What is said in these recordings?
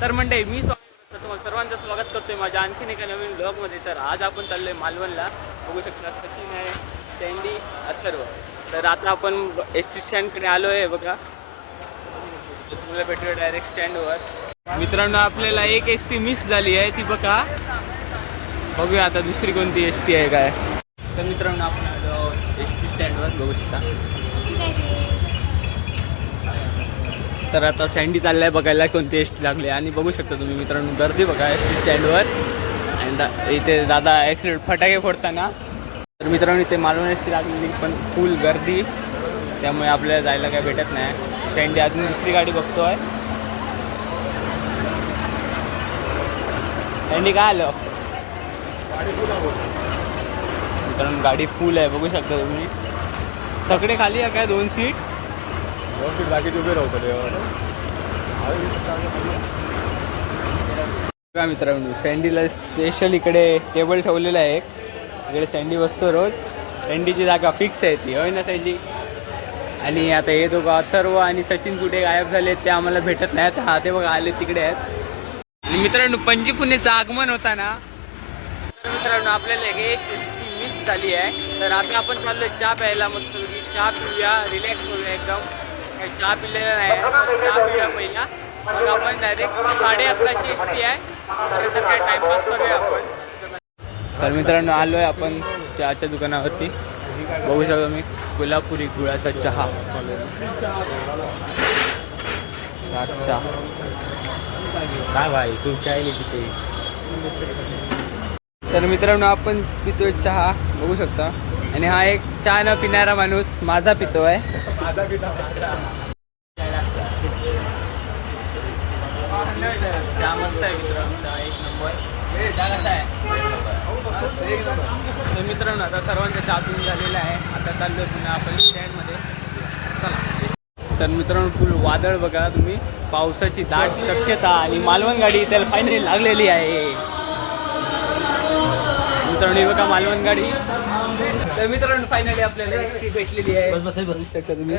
तर मंडळी मी तुम्हाला सर्वांचं स्वागत करतोय माझ्या आणखीन एका नवीन ब्लॉगमध्ये. तर आज आपण चाललोय मालवणला. बघू शकता सचिन आहे, सँडी, अथर्व. तर आता आपण एस.टी. स्टँडकडे आलो आहे बघा. तुम्हाला भेटूया डायरेक्ट स्टँडवर. मित्रांनो आपल्याला एक एस.टी. मिस झाली आहे, ती बघा. बघूया आता दुसरी कोणती एस.टी. आहे काय. तर मित्रांनो आपण आलो एस.टी. स्टँडवर. बघू शकता. तर आता सँडी चाललाय बघायला कोणती एस.टी. लागली. आणि बघू शकता तुम्ही मित्रांनो गर्दी बघा एस.टी. स्टँडवर. आणि इथे दादा ॲक्सिडेंट फटाके फोडताना. तर मित्रांनो इथे मालवण एस.टी. लागलेली पण फुल गर्दी, त्यामुळे आपल्याला जायला काय भेटत नाही. सँडी अजून दुसरी गाडी बघतोय. सँडी काय आलं मित्रांनो, गाडी फुल आहे बघू शकता तुम्ही. तकडे खाली आहे काय 2 सीट बाकी उभे राहतो का मित्रांनो. सँडीला स्पेशल इकडे टेबल ठेवलेला आहे. इकडे सँडी बसतो रोज. सँडीची जागा फिक्स आहे ती, होय ना सँडी. आणि आता हे दोघं अथर्व आणि सचिन कुठे गायब झाले ते आम्हाला भेटत नाहीत. हा ते बघा आले तिकडे आहेत. आणि मित्रांनो पणजी पुणेचं आगमन होता ना. तर मित्रांनो आपल्याला एक एस.टी. मिस झाली आहे. तर आता आपण चाललोय चहा प्यायला. मस्त चहा पिऊया, रिलॅक्स होऊया एकदम. काही चहा पिलेला नाही, चहा पिऊया पहिला. मग आपण डायरेक्ट 11:30ची एस.टी. आहे. तर काय टाइमपास करूया आपण. तर मित्रांनो आलो आहे आपण चहाच्या दुकानावरती. बघू शकतो मी कोल्हापुरी गुळाचा चहा. अच्छा काय भाई तू चाय तिथे. तर मित्रांनो आपण पितोय चहा बघू शकता. आणि हा एक चहा न पिणारा माणूस माझा पितो आहे. चहा मस्त आहे मित्रांनो, चहा एक नंबर. तर मित्रांनो आता सर्वांचा चहा पिऊन झालेला आहे. आता चाललोय पुन्हा आपण स्टँडमध्ये. चला. तर मित्रांनो फुल वादळ बघा तुम्ही, पावसाची दाट शक्यता. आणि मालवण गाडी त्याला फायनली लागलेली आहे मित्रांनो. बघा मालवण गाडी. तर मित्रांनो फायनली आपल्याला एस.टी. भेटलेली आहे. बघू शकता तुम्ही.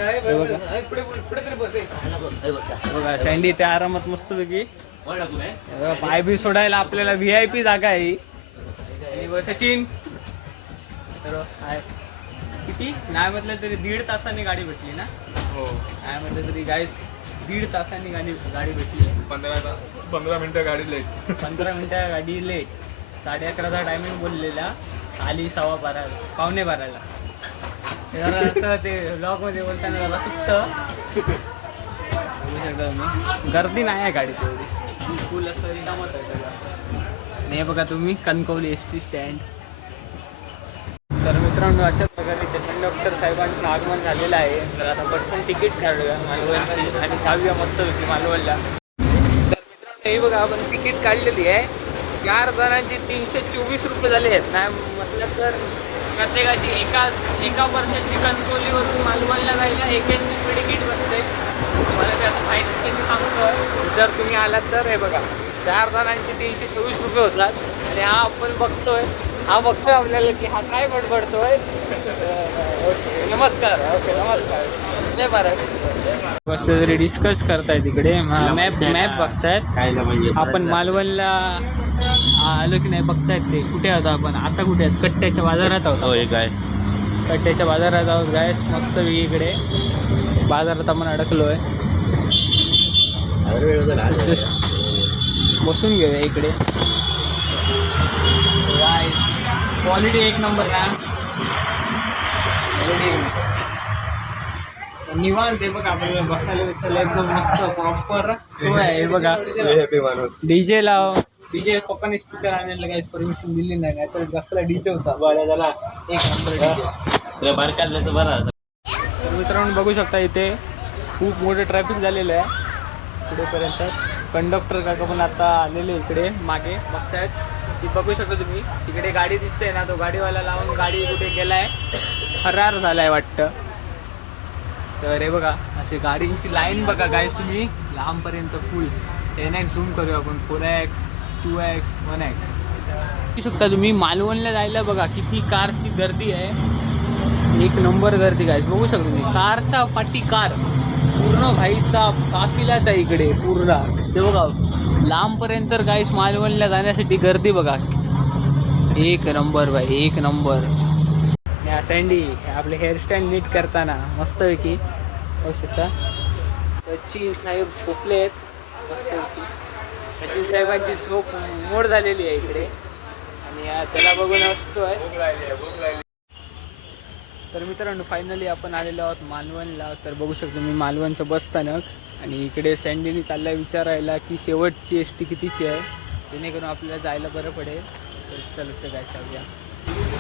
बघा सँडी त्या आरामात मस्त पैकी पाय बी सोडायला आपल्याला VIP जागा आहे. आणि सचिन तर आहे किती नाही म्हटलं तरी 1.5 तासाने गाडी भेटली ना. हो काय म्हटलं तरी गाईस 1.5 तासांनी गाडी भेटली. 15 मिनिटं गाडी लेट. 15 मिनिटं गाडी लेट. 11:30चा टायमिंग बोललेला, आली 12:15 पावणे 12ला. जरा असं ते ब्लॉगमध्ये बोलताना जरा चुकतं. बघू शकता तुम्ही गर्दी नाही आहे गाडी तेवढी, फुल असं रिकामच आहे सगळं. आणि हे बघा तुम्ही कणकवली एस.टी. स्टँड. तर मित्रांनो अशा प्रकारे ते कंडक्टर साहेबांचं आगमन झालेलं आहे. तर आता पटकन तिकीट काढूया मालवणची आणि जाऊया मस्त होती मालवणला. तर मित्रांनो हे बघा आपण तिकीट काढलेली आहे. 4 जणांची 324 रुपये झाले आहेत. नाही म्हटलं तर प्रत्येकाची एका पर्सेंटची कणकवलीवरून मालवणला जायला 81 रुपये तिकीट बसते. मला त्याचं माहिती सांगतो. जर तुम्ही आलात तर हे बघा 4 जणांची 324 रुपये होतात. आणि हा आपण बघतोय आपल्याला की हा काय बडबडतोय. ओके नमस्कार. ओके नमस्कार. जय भारत. बस तरी डिस्कस करताय तिकडे. मॅप बघतायत. आपण मालवणला आलो की नाही बघतायत ते. कुठे आहोत आपण आता, कुठे आहेत? कट्ट्याच्या बाजारात आहोत. काय कट्ट्याच्या बाजारात आहोत गायस. मस्त इकडे बाजारात आपण अडकलो आहे. बसून घेऊया इकडे. गायस क्वालिटी एक नंबर ना. निवांत आहे बघा. आपल्याला बसायला एकदम मस्त प्रॉपर सोय आहे. बघा DJ लाव. DJ पप्पाने स्पीकर आणायला काहीच परमिशन दिली नाही, तर कसला DJ होता बरं झाला. एक नंबर बाहेर काढल्याचं बरं. तर मित्रांनो बघू शकता इथे खूप मोठं ट्रॅफिक झालेलं आहे पुढेपर्यंत. कंडक्टर काका पण आता आलेले इकडे मागे बघतायत. ती बघू शकता तुम्ही तिकडे गाडी दिसते ना, तो गाडीवाला लावून गाडी कुठे गेलाय, फरार झालाय वाटतं. तर हे बघा असे गाडींची लाईन बघा गाईस तुम्ही लांबपर्यंत फुल. 10x झूम करूया आपण. 4x 2x 1x बघू शकता तुम्ही. मालवणला जायला बघा किती कारची गर्दी आहे. एक नंबर गर्दी गाईस बघू शकता तुम्ही. कारचा पाठी कार पूर्ण भाई साहेब काफिलाच आहे इकडे पूर्ण. ते बघा लांबपर्यंत तर काहीच मालवणला जाण्यासाठी गर्दी बघा. एक नंबर भाई, एक नंबर. या सँडी आपले हेअरस्टाईल नीट करताना मस्तपैकी बघू शकता. सचिन साहेब झोपले आहेत मस्तपैकी. सचिन साहेबांची झोप मोड झालेली आहे इकडे आणि त्याला बघून असतोय. तर मित्रांनो फायनली आपण आलेलो आहोत मालवणला. तर बघू शकतो मी मालवणचं बसस्थानक आणि इकडे सँडीने चालला विचारायला की शेवटची एस टी कितीची आहे, जेणेकरून आपल्याला जायला बरं पडेल. तर चलत काय जाऊया.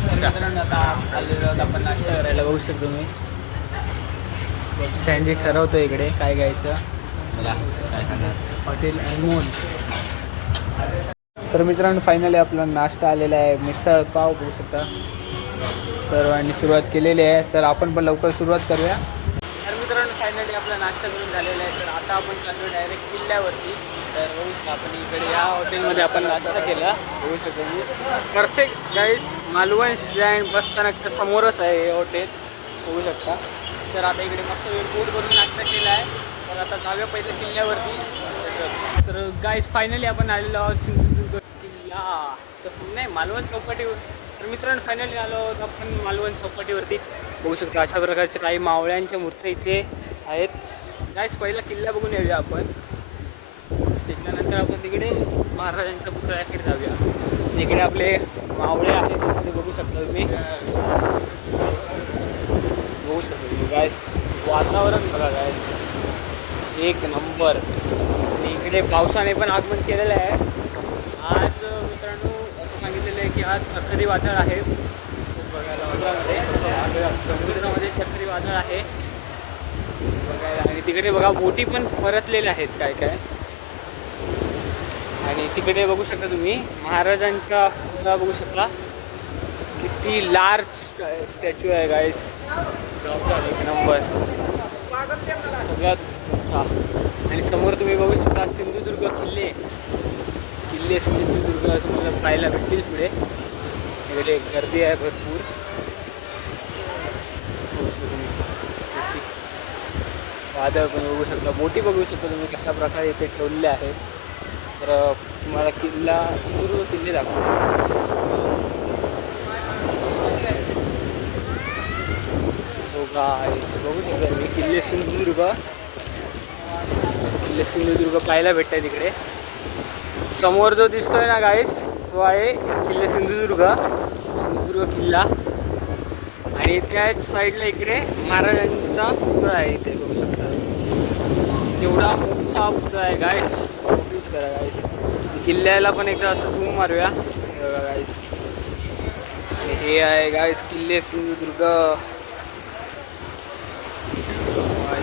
तर मित्रांनो आता आलेलो आहोत आपण नाश्ता करायला. बघू शकतो मी सँडी ठरवतो इकडे काय घ्यायचं. हॉटेल अनमोल. तर मित्रांनो फायनली आपला नाश्ता आलेला आहे, मिसळ पाव. बघू शकता सर्वांनी सुरुवात केलेली आहे. तर आपण पण लवकर सुरुवात करूया. तर मित्रांनो फायनली आपला नाश्ता करून झालेला आहे. तर आता आपण चाललो डायरेक्ट किल्ल्यावरती. तर बघू शकता आपण इकडे या हॉटेलमध्ये आपण नाश्ता केला. बघू शकतो मी परफेक्ट गाईस मालवण स्टँड बस स्थानकच्या समोरच आहे हे हॉटेल. बघू शकता. तर आता इकडे मस्त पोट भरून नाश्ता केला आहे. तर आता जाऊया पहिले किल्ल्यावरती. तर गाईस फायनली आपण आलेलो आहोत सिंधुदुर्ग किल्ला नाही मालवण चौपाटीवर. तर मित्रांनो फायनली आलो आहोत आपण मालवण चौपाटीवरती. बघू शकता अशा प्रकारचे काही मावळ्यांच्या मूर्त्या इथे आहेत. गाईस पहिला किल्ला बघून येऊया आपण, त्याच्यानंतर आपण तिकडे महाराजांच्या पुतळ्याकडे जाऊया. तिकडे आपले मावळे आहेत ते बघू शकता तुम्ही. बघू शकता तुम्ही गाईस वातावरण बघा गाईस एक नंबर. आणि इकडे पावसाने पण आगमन केलेलं आहे आज. मित्रांनो असं सांगितलेलं आहे की आज चक्रीवादळ आहे समुद्रामध्ये चक्रीवादळ आहे बघायला. आणि तिकडे बघा बोटी पण परतलेल्या आहेत काय काय. आणि तिकडे बघू शकता तुम्ही महाराजांचा पुतळा बघू शकता. किती लार्ज स्टॅच्यू आहे गाईस, एक नंबर सगळ्यात मोठा. आणि समोर तुम्ही बघू शकता सिंधुदुर्ग किल्ले सिंधुदुर्ग तुम्हाला पाहायला भेटतील पुढे. इकडे गर्दी आहे भरपूर. वादळ पण बघू शकता, बोटी बघू शकता तुम्ही कशा प्रकारे इथे ठेवलेल्या आहेत. तर तुम्हाला सिंधुदुर्ग किल्ले दाखवतो. बघू शकता मी किल्ले सिंधुदुर्ग पाहायला भेटत आहे तिकडे. समोर जो दिसतोय ना गाईस तो आहे किल्ले सिंधुदुर्ग किल्ला. आणि त्याच साईडला इकडे महाराजांचा पुतळा आहे इथे बघू शकता. एवढा मोठा पुतळा आहे गाईस, प्लीज करा गाईस. किल्ल्याला पण एकदा असं झूम मारूया बघा गाईस. आणि हे आहे गाईस किल्ले सिंधुदुर्ग.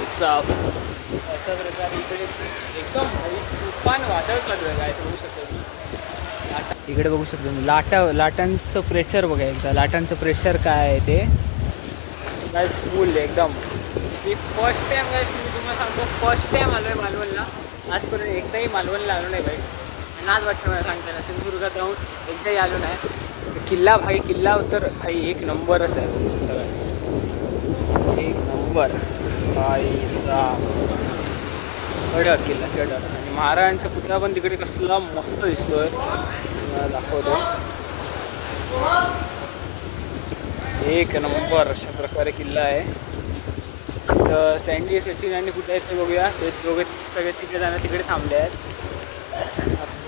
अशा प्रकारे इकडे एकदम तुफान वादळ चालू आहे काय बघू शकतो. इकडे बघू शकतो मी लाटांचं प्रेशर बघायचं. लाटांचं प्रेशर काय आहे ते काय फुल एकदम. मी फर्स्ट टाईम काय तुम्हाला सांगतो फर्स्ट टाईम आलो आहे मालवणला. आजपर्यंत एकदाही मालवणला आलो नाही भाई. नाच वाटतं मला सांगताना सिंधुदुर्गात जाऊन एकदाही आलो नाही. किल्ला तर भाई एक नंबरच आहे बघू शकता गाईस, एक नंबर कडक किल्ला कडक. आणि महाराजांचा पुतळा पण तिकडे कसला मस्त दिसतोय तुम्हाला दाखवतो. एक नंबर अशा प्रकारे किल्ला आहे. तर सँडी सचिन आणि कुठे आहेत ते बघूया. ते दोघे सगळे तिकडे जाणं तिकडे थांबले आहेत.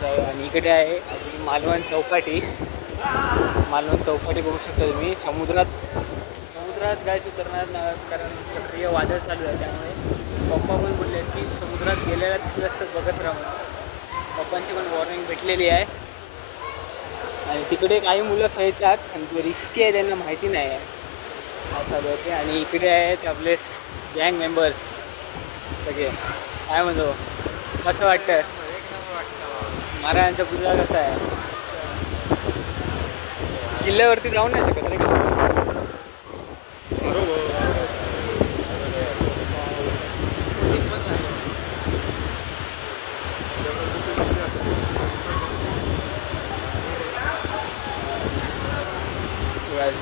आणि इकडे आहे आपली मालवण चौपाटी बघू शकता तुम्ही. समुद्रात गायच उतरणार कारण चक्रीय वादळ चालू आहे. त्यामुळे पप्पा पण बोलले की समुद्रात गेलेला दिसलं असतं बघत राहा म्हणून. पप्पांची पण वॉर्निंग भेटलेली आहे. आणि तिकडे काही मुलं खेळतात आणि ते रिस्की आहे, त्यांना माहिती नाही आहे काय चालू होते. आणि इकडे आहेत आपले गँग मेंबर्स सगळे. काय म्हणतो कसं वाटतं महाराजांचा पुतळा कसा आहे. किल्ल्यावरती जाऊन नाही शकत रे कसं.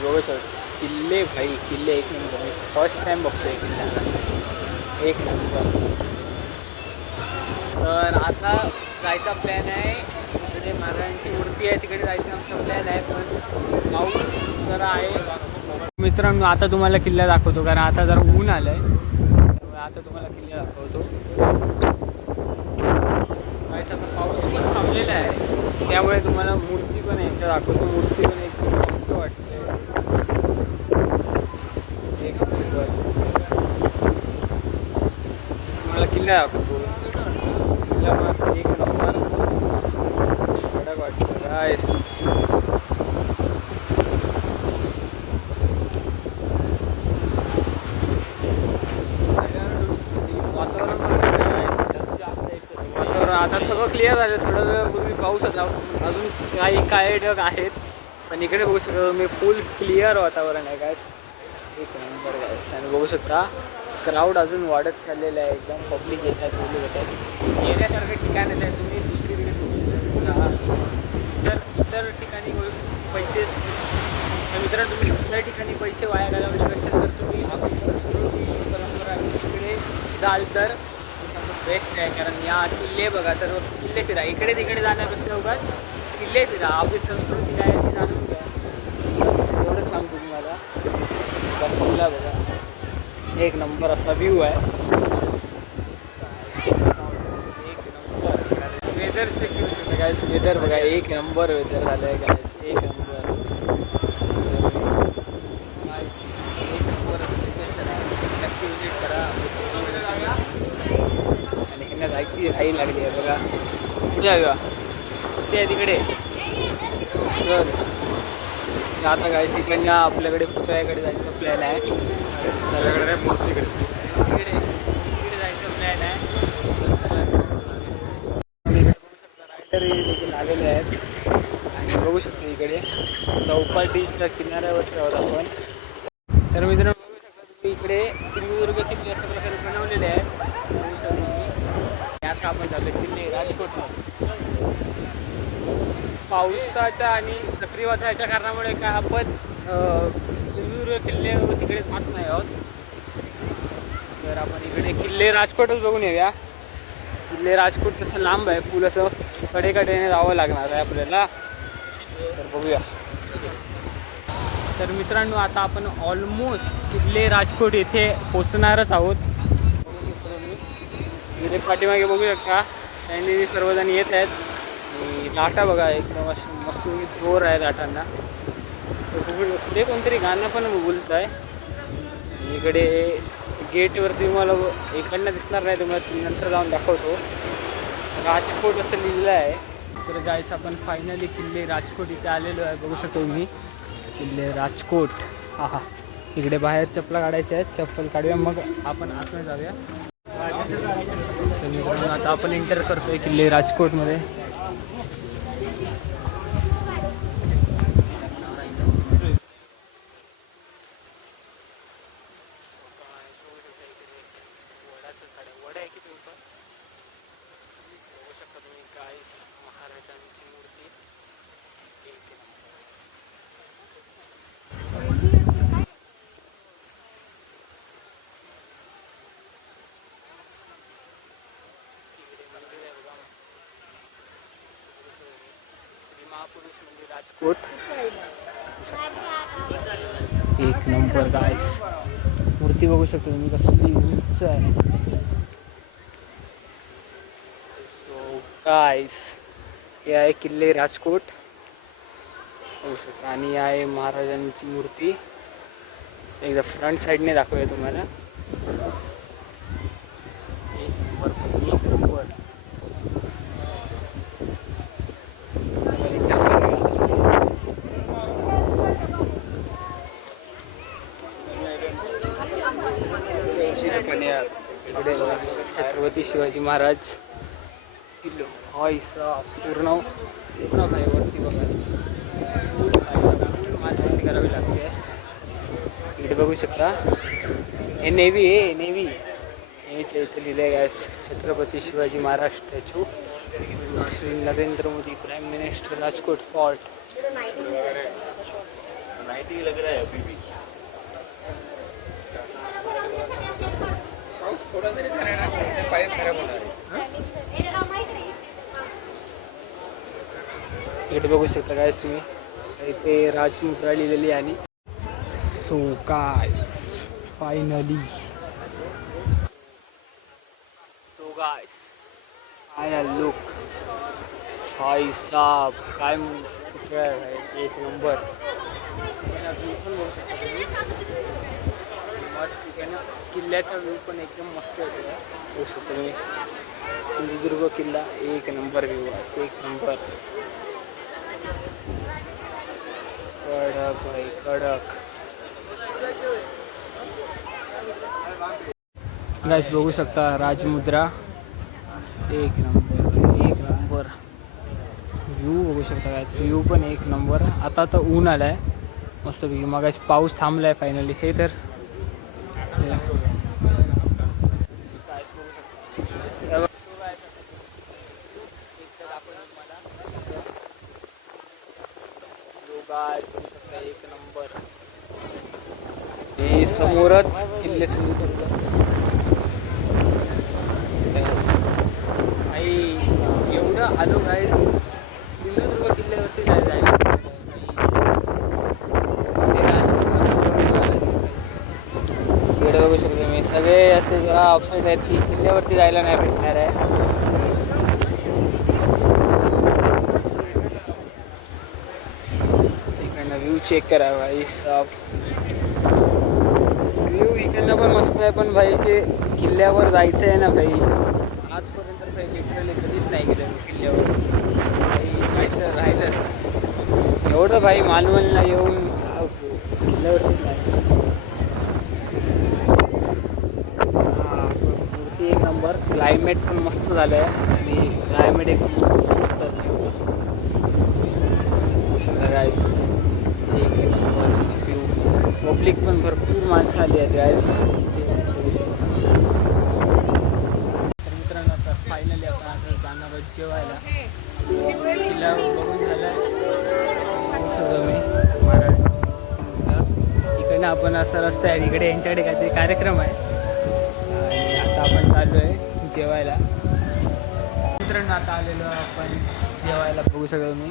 बघू सर किल्ले एक नंबर. मी फर्स्ट टाइम बघतोय किल्ल्याला एक नंबर. तर आता जायचा प्लॅन आहे, तिकडे महाराजांची मूर्ती आहे तिकडे जायचा आमचा प्लॅन आहे, पण पाऊस जरा आहे. मित्रांनो आता तुम्हाला किल्ला दाखवतो, कारण आता जरा ऊन आलं आहे, त्यामुळे आता तुम्हाला किल्ला दाखवतो. जायचा आता पाऊस पण थांबलेला आहे, त्यामुळे तुम्हाला मूर्ती पण एकदा दाखवतो. मूर्ती पण एकदम मस्त वाटते, एक नंबर. तुम्हाला किल्ला दाखवतो, किल्ला मस्त एक नंबर कडक वाटतं गाइस. वातावरण आता सगळं क्लिअर झालं. थोडं वेळापूर्वी पाऊस होता, अजून काही ढग आहेत, पण इकडे बघू शकता मी फुल क्लिअर वातावरण आहे गाइस, एक नंबर गाइस. आणि बघू शकता क्राऊड अजून वाढत चाललेलं आहे, एकदम पब्लिक येतात, मुलं येतात. येण्यासारखं ठिकाण आहे, तुम्ही दुसरीकडे इतर ठिकाणी पैसे मित्रांनो, तुम्ही कुठल्याही ठिकाणी पैसे वाया घालवण्यापेक्षा जर तुम्ही आपली संस्कृती परंपरा तिकडे जाल तर बेस्ट आहे. कारण या किल्ले बघा, तर किल्ले फिरा, इकडे तिकडे जाण्यापेक्षा उगाच किल्ले फिरा, आपली संस्कृती काय आहे ती जाणून घ्या. बस एवढं सांगतो तुम्हाला. किल्ला बघा, एक नंबर असा व्ह्यू आहे, एक नंबर. वेदर चेक करू शकता गाइस, वेदर बघा, एक नंबर वेदर झालं आहे गाइस, एक नंबर. नक्की विजिट करा आणि ह्यांना जायची घाई लागली आहे बघा. कुठे आहे ते आहे तिकडे. चल आता गाइस इकडनं आपल्याकडे पुतळ्याकडे जायचं प्लॅन आहे, मूर्तीकडे तिकडे जायचं प्लॅन आहे. रायडर देखील आलेले आहेत आणि बघू शकतो इकडे चौपाटीच्या किनाऱ्यावरती आहोत आपण. तर मित्रांनो बघू शकता तुम्ही इकडे सिंधुदुर्ग किल्ले अशा प्रकारे बनवलेले आहेत. बघू शकता तुम्ही. आता आपण झालं किल्ले राजकोटला. पावसाच्या आणि चक्रीवादळाच्या कारणामुळे काय आपण सिंधुदुर्ग किल्ले तिकडे जात नाही आहोत, तर आपण इकडे किल्ले राजकोटच बघून येऊया. किल्ले राजकोट तसं लांब आहे, फुल असं कडेकडेने जावं लागणार आहे आपल्याला, तर बघूया. तर मित्रांनो आता आपण ऑलमोस्ट किल्ले राजकोट येथे पोचणारच आहोत. इकडे पाठीमागे बघू शकता त्यांनी सर्वजण येत आहेत. लाटा बघा एकदम अशी मस्त जोर आहे लाटांना. पुढे कोणतरी गाणं पण बोलत आहे. इकडे गेटवरती तुम्हाला इकडनं दिसणार नाही, तुम्हाला नंतर जाऊन दाखवतो. राजकोट असं लिहिलं आहे. तर गाइस आपण फायनली किल्ले राजकोट इथे आलेलो आहे, बघू शकतो मी किल्ले राजकोट. हा इकडे बाहेर चप्पला काढायच्या आहेत, चप्पल काढूया मग आपण आतमध्ये जाऊया. तर आता आपण एंटर करतोय किल्ले राजकोटमध्ये. राजकोट एक नंबर गाइस. मूर्ती बघू शकतो तुम्ही कसली उंच आहे. सो गाइस हे आहे किल्ले राजकोट बघू शकता, आणि आहे महाराजांची मूर्ती. एकदा फ्रंट साईडने दाखवूया तुम्हाला. एक नंबर. इकडे छत्रपती शिवाजी महाराज किल्लो हा पूर्ण वरती बघा, वरती करावी लागते. इकडे बघू शकता हे नेव्ही आहे, नेव्हीच्या इथे लिहिलं आहे Chhatrapati Shivaji Maharaj statue. Shri Narendra Modi prime minister Rajkot fort. लग रहा है अभी भी. थोड़ा देर खराब होणार आहे. इकडे बघू शकता गायस तुम्ही, इथे राजमुद्रा लिहिलेली आहे. आणि so guys finally I look भाई साहब, काय पुतळा आहे भाई, एक नंबर. मस्त ठिकाणी किल्ल्याचा व्ह्यू पण एकदम मस्त होतो. बघू शकता तुम्ही, सिंधुदुर्ग किल्ला एक नंबर व्ह्यू आहे, एक नंबर. कडक भाई कडक. गाइस बघू शकता राजमुद्रा एक नंबर व्ह्यू बघू शकता. गाइस व्ह्यू पण एक नंबर. आता तर ऊन आलाय मस्तपैकी, मग पाऊस थांबलाय फायनली. हे तर एक नंबर. हे समोरच किल्ले सिंधुदुर्ग. एवढं आलो गाईस सिंधुदुर्ग किल्ल्यावरती काय जायला. इकडे बघू शकतो मी, सगळे असे जरा ऑप्शन आहेत की किल्ल्यावरती जायला नाही भेटणार आहे. इकडनं व्ह्यू चेक करा भाई साहब. व्ह्यू इकडनं पण मस्त आहे, पण भाई जे किल्ल्यावर जायचं आहे ना भाई, आजपर्यंत भाई लिटरली कधीच नाही गेलं किल्ल्यावर. भाई जायचं राहिलंच. एवढं भाई मालवणला येऊन किल्ल्यावरतीच नाही. मूर्ती एक नंबर. क्लायमेट पण मस्त झालं आहे आणि क्लायमेट एकदम मस्त सुटतात. गाईस एक नंबर व्ह्यू. पब्लिक पण भरपूर माणसं आली आहेत गाईस. तर मित्रांनो आता फायनली आपण आता जाणार आहोत जेवायला. किल्ला बघून झाला मी महाराज. इकडनं आपण असा रस्ता आहे, इकडे यांच्याकडे काहीतरी कार्यक्रम आहे आणि आता आपण चाललो आहे जेवायला. मित्रांनो आता आलेलो आपण जेवायला. बघू शकतो मी,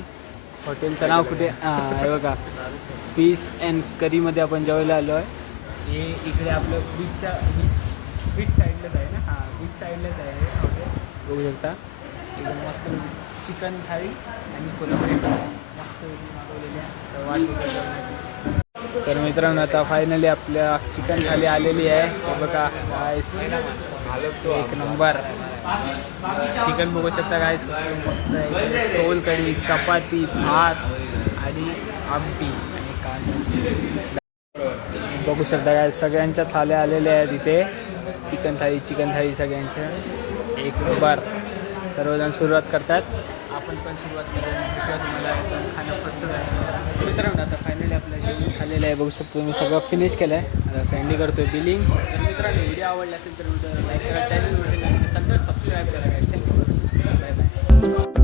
हॉटेलचं नाव कुठे आहे बघा, पीस अँड करीमध्ये आपण जेवायला आलो आहे. हे इकडे आपलं बीच साईडलाच आहे ना. बीच साईडलाच आहे हे हॉटेल. बघू शकता एकदम मस्त चिकन थाळी आणि कोल्हापुरी मस्त मागवलेली आहे. तर मित्रांनो आता फायनली आपल्या चिकन थाळी आलेली आहे बघा गाईस. एक नंबर चिकन बघू शकता गाईस, मस्त आहे. सोल कढी, चपाती, भात आणि आमटी आणि कांदा बघू शकता गाईस. सगळ्यांच्या थाळ्या आलेल्या आहेत इथे. चिकन थाळी सगळ्यांच्या एक नंबर. सर्वजण सुरुवात करतात, आपण पण सुरुवात करूया. तुम्हाला एकदम खाणं फस्त झालं. मित्रांनो आता फायनली आपलं जेवण झालेलं आहे. बघू शकतो मी सगळं फिनिश केलं आहे. आता फ्रेंडली करतो आहे बिलिंग. तर मित्रांनो व्हिडिओ आवडला असेल तर व्हिडिओ लाईक करा, चॅनलवर सबस्क्राईब करा. Thank you, bye bye.